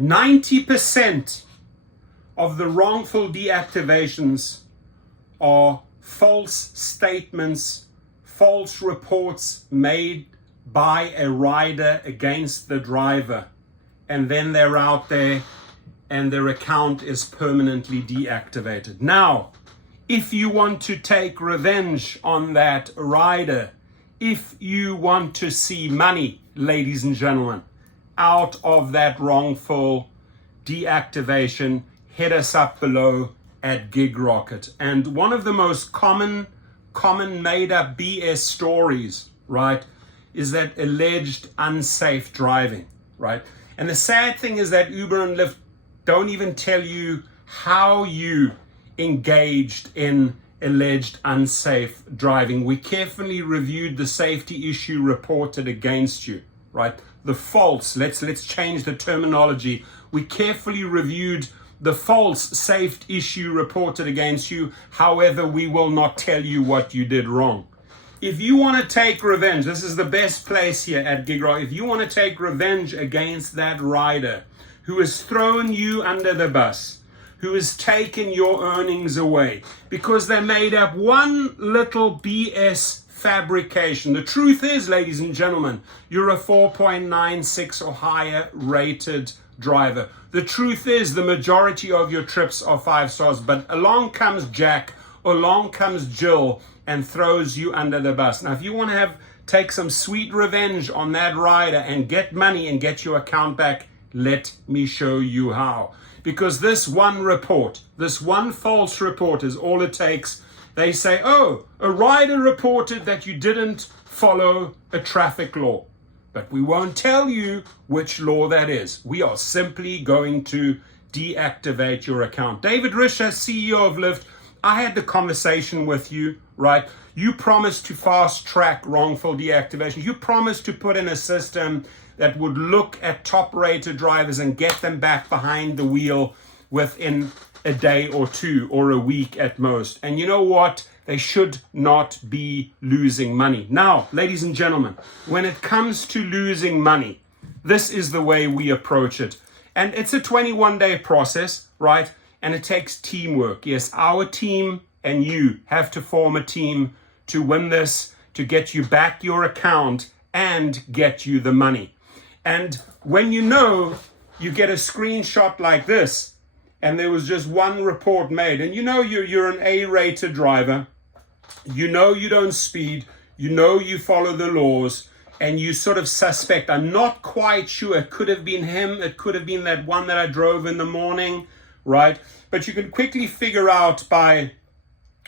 90% of the wrongful deactivations are false statements, false reports made by a rider against the driver, and then they're out there and their account is permanently deactivated. Now, if you want to take revenge on that rider, if you want to see money, ladies and gentlemen, out of that wrongful deactivation, hit us up below at GigRocket. And one of the most common made up BS stories, right, is that alleged unsafe driving, right? And the sad thing is that Uber and Lyft don't even tell you how you engaged in alleged unsafe driving. We carefully reviewed the safety issue reported against you, right? The false, let's change the terminology. We carefully reviewed the false safety issue reported against you. However, we will not tell you what you did wrong. If you want to take revenge, this is the best place here at GigRocket. If you want to take revenge against that rider who has thrown you under the bus, who has taken your earnings away because they made up one little BS fabrication. The truth is, ladies and gentlemen, you're a 4.96 or higher rated driver. The truth is, the majority of your trips are 5 stars, but along comes Jack, along comes Jill, and throws you under the bus. Now, if you want to take some sweet revenge on that rider and get money and get your account back, let me show you how. Because this one report, this one false report is all it takes. They say, oh, a rider reported that you didn't follow a traffic law. But we won't tell you which law that is. We are simply going to deactivate your account. David Risher, CEO of Lyft, I had the conversation with you, right? You promised to fast track wrongful deactivation. You promised to put in a system that would look at top rated drivers and get them back behind the wheel within a day or two or a week at most. And you know what? They should not be losing money. Now, ladies and gentlemen, when it comes to losing money, this is the way we approach it. And it's a 21-day process, right? And it takes teamwork. Yes, our team and you have to form a team to win this, to get you back your account and get you the money. And when you know, you get a screenshot like this, and there was just one report made, and you know you're an A-rated driver, you know you don't speed, you know you follow the laws, and you sort of suspect, I'm not quite sure, it could have been him, it could have been that one that I drove in the morning, right? But you can quickly figure out by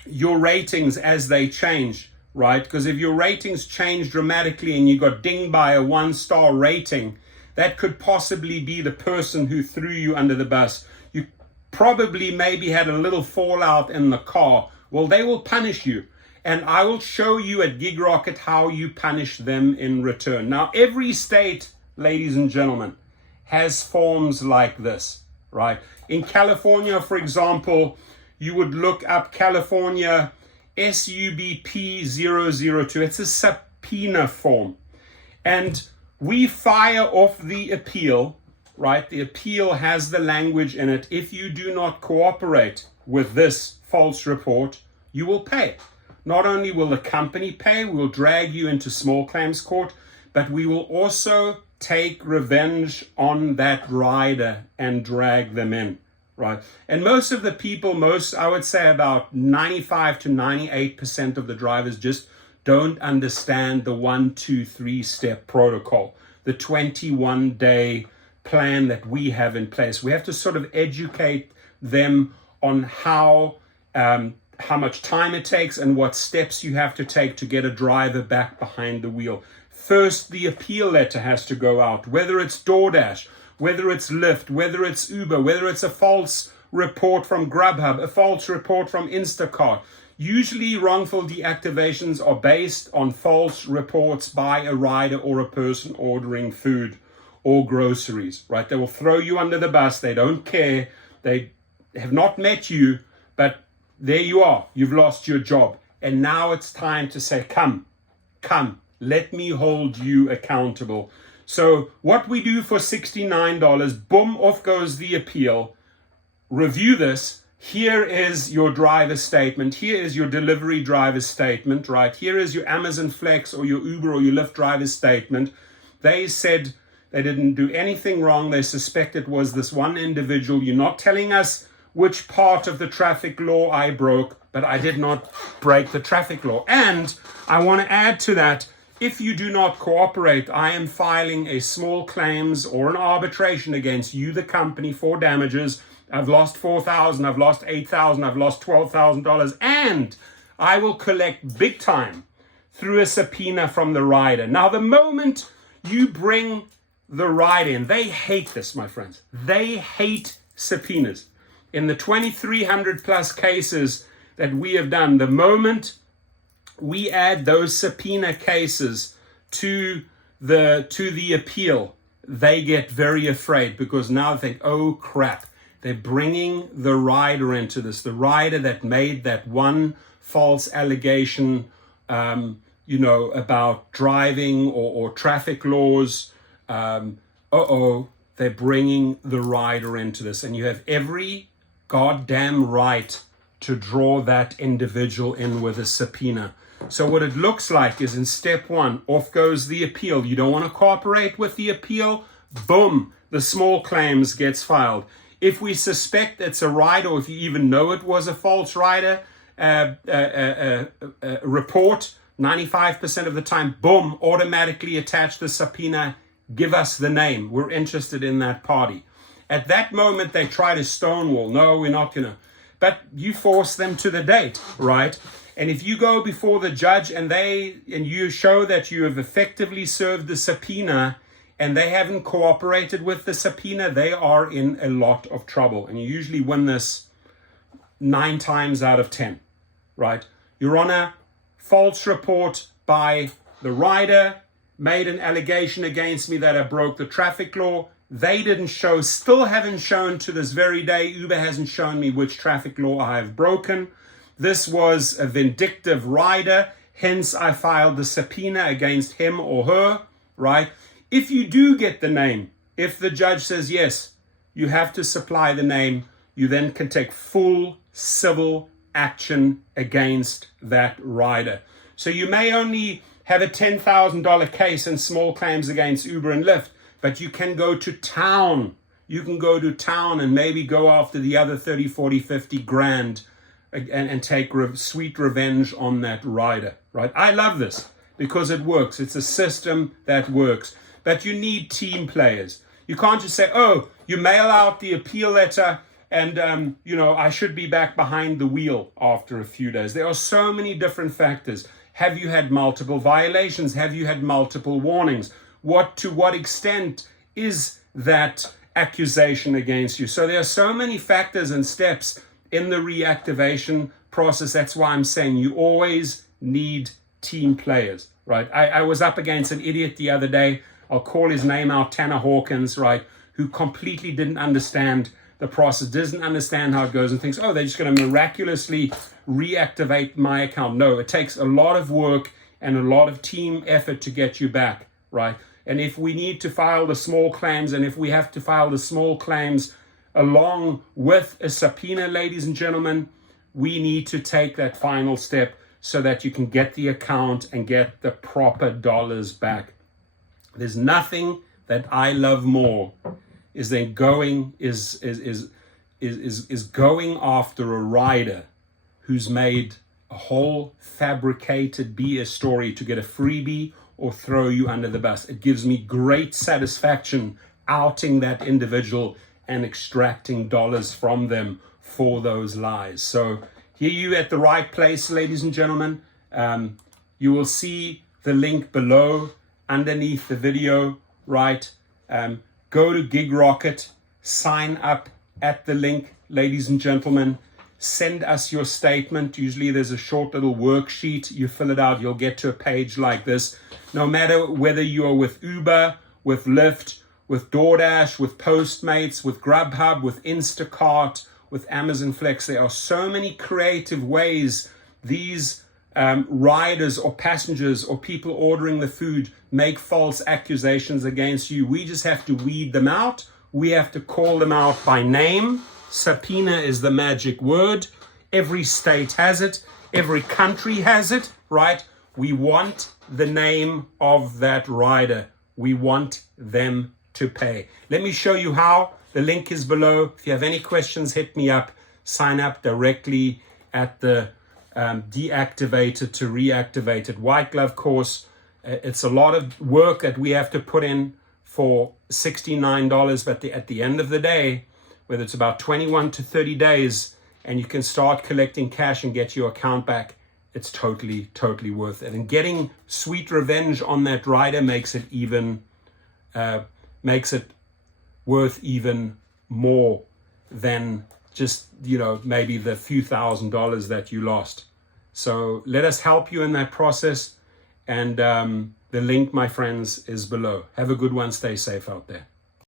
your ratings as they change, right? Because if your ratings change dramatically and you got dinged by a 1-star rating, that could possibly be the person who threw you under the bus. You probably maybe had a little fallout in the car. Well, they will punish you. And I will show you at GigRocket how you punish them in return. Now, every state, ladies and gentlemen, has forms like this, right? In California, for example, you would look up California SUBP002. It's a subpoena form. And we fire off the appeal, right? The appeal has the language in it. If you do not cooperate with this false report, you will pay. Not only will the company pay, we'll drag you into small claims court, but we will also take revenge on that rider and drag them in. Right. And most of the people, I would say about 95 to 98% of the drivers just don't understand the 1, 2, 3 step protocol, the 21-day plan that we have in place. We have to sort of educate them on how much time it takes and what steps you have to take to get a driver back behind the wheel. First, the appeal letter has to go out, whether it's DoorDash, whether it's Lyft, whether it's Uber, whether it's a false report from Grubhub, a false report from Instacart. Usually wrongful deactivations are based on false reports by a rider or a person ordering food or groceries, right? They will throw you under the bus. They don't care. They have not met you, but there you are. You've lost your job. And now it's time to say, come, let me hold you accountable. So what we do for $69, boom, off goes the appeal. Review this. Here is your driver's statement. Here is your delivery driver's statement, right? Here is your Amazon Flex or your Uber or your Lyft driver's statement. They said they didn't do anything wrong. They suspect it was this one individual. You're not telling us which part of the traffic law I broke, but I did not break the traffic law. And I want to add to that, if you do not cooperate, I am filing a small claims or an arbitration against you, the company, for damages. I've lost $4,000, I've lost $8,000, I've lost $12,000, and I will collect big time through a subpoena from the rider. Now, the moment you bring the rider in, they hate this, my friends. They hate subpoenas. In the 2,300 plus cases that we have done, the moment we add those subpoena cases to the appeal, they get very afraid, because now they think, oh crap, they're bringing the rider into this, the rider that made that one false allegation, about driving or traffic laws. They're bringing the rider into this, and you have every goddamn right to draw that individual in with a subpoena. So what it looks like is, in step one, off goes the appeal. You don't want to cooperate with the appeal, boom, the small claims gets filed. If we suspect it's a rider, or if you even know it was a false rider report, 95% of the time, boom, automatically attach the subpoena, give us the name. We're interested in that party. At that moment, they try to stonewall. No, we're not going to. But you force them to the date, right? And if you go before the judge and you show that you have effectively served the subpoena, and they haven't cooperated with the subpoena, they are in a lot of trouble. And you usually win this 9 times out of 10, right? Your Honor, false report by the rider, made an allegation against me that I broke the traffic law. They didn't show, still haven't shown to this very day. Uber hasn't shown me which traffic law I have broken. This was a vindictive rider, hence I filed the subpoena against him or her, right? If you do get the name, if the judge says yes, you have to supply the name, you then can take full civil action against that rider. So you may only have a $10,000 case in small claims against Uber and Lyft, but you can go to town. You can go to town and maybe go after the other 30, 40, 50 grand and take sweet revenge on that rider, right? I love this because it works. It's a system that works. But you need team players. You can't just say, oh, you mail out the appeal letter and, I should be back behind the wheel after a few days. There are so many different factors. Have you had multiple violations? Have you had multiple warnings? To what extent is that accusation against you? So there are so many factors and steps in the reactivation process. That's why I'm saying you always need team players, right? I was up against an idiot the other day. I'll call his name out, Tanner Hawkins, right? Who completely didn't understand the process, doesn't understand how it goes, and thinks, oh, they're just going to miraculously reactivate my account. No, it takes a lot of work and a lot of team effort to get you back, right? And if we need to file the small claims, and if we have to file the small claims along with a subpoena, ladies and gentlemen, we need to take that final step so that you can get the account and get the proper dollars back. There's nothing that I love more than going after a rider who's made a whole fabricated BS story to get a freebie or throw you under the bus. It gives me great satisfaction outing that individual and extracting dollars from them for those lies. So here you at the right place, ladies and gentlemen. You will see the link below underneath the video, right? Go to GigRocket, sign up at the link, ladies and gentlemen. Send us your statement. Usually there's a short little worksheet. You fill it out, you'll get to a page like this. No matter whether you're with Uber, with Lyft, with DoorDash, with Postmates, with Grubhub, with Instacart, with Amazon Flex, there are so many creative ways these riders or passengers or people ordering the food make false accusations against you. We just have to weed them out. We have to call them out by name. Subpoena is the magic word. Every state has it. Every country has it, right? We want the name of that rider. We want them to pay. Let me show you how. The link is below. If you have any questions, hit me up. Sign up directly at the deactivated to reactivated white glove course. It's a lot of work that we have to put in for $69, but at the end of the day, whether it's about 21 to 30 days, and you can start collecting cash and get your account back, it's totally worth it. And getting sweet revenge on that rider makes it worth even more than just, maybe the few $1,000s that you lost. So let us help you in that process. And the link, my friends, is below. Have a good one. Stay safe out there.